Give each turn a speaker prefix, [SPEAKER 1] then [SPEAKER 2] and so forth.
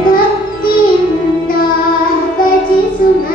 [SPEAKER 1] भक्ति सुया